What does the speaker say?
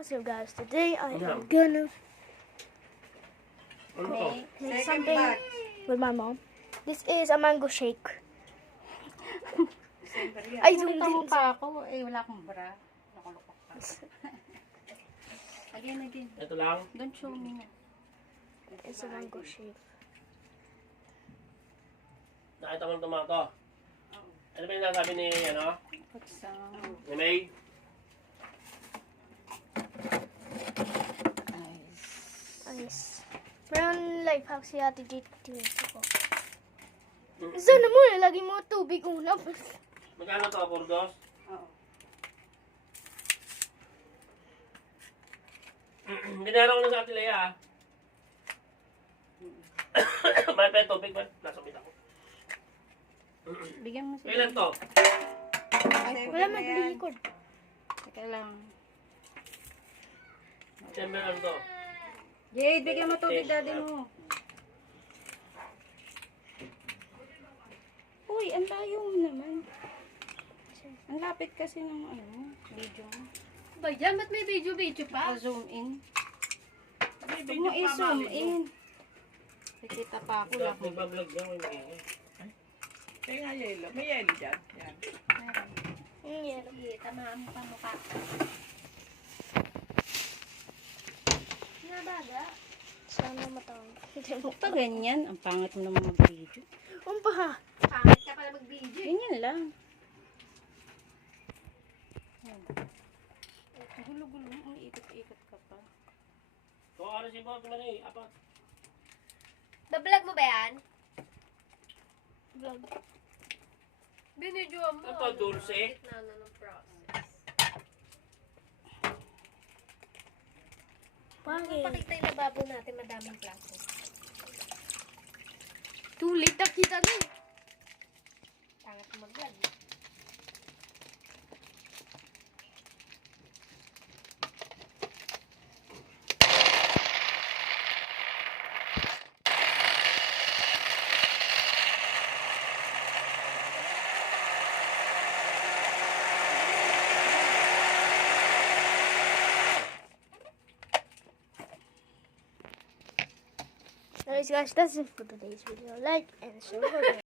So guys, today I am gonna Ano to? make something with my mom. This is a mango shake. I zoomed Nakita mo in. pa ako. Eh, wala akong bra. Nakulukok pa. Again. Ito lang. Don't show me. It's a mango shake. Nakita mo ng tomato. Ano ba yung nasabi ni, Put some ni May? ice. Nice. Meron life hack si Ate dito ko. Sana mo, lagi mo tubig una. Magkano to, Burgos? Oo. Binayaran ko na sa Ate Lea, ah. May pa yung tubig, man. Nasa bita ko. Bigyan mo siya. Kailan to? Wala mag-record. Teka lang. December ano to? Jade, bigyan mo tubig daddy mo. Uy, ang layo mo naman. Ang lapit kasi ng video mo. Ba yan? Ba't may video pa? Pa-zoom in. Huwag mo i-zoom in. Nakikita pa ako lang. Nagbablog lang, may magiging. Kaya nga yellow. May yellow dyan. Yan. Yeah. Sige, tamaan mo pa mukha. Nabaga. Sana matawag. Hindi mo. Pa ganyan, ang pangit mo naman mag-video. Umpa. Pangit ka pala mag-video. Ganyan lang. Gulo-gulo mo, iikot-ikot ka pa. So, ano si Bob naman eh? Apat. Bablog mo ba yan? Vlog. Binidyo mo. Ito, dulce. Na ng process. Bakit? Pakita yung lababo natin, madaming plato. Too late na kita na eh. Pangit mag-vlog. Anyways guys, that's it for today's video. Like and share.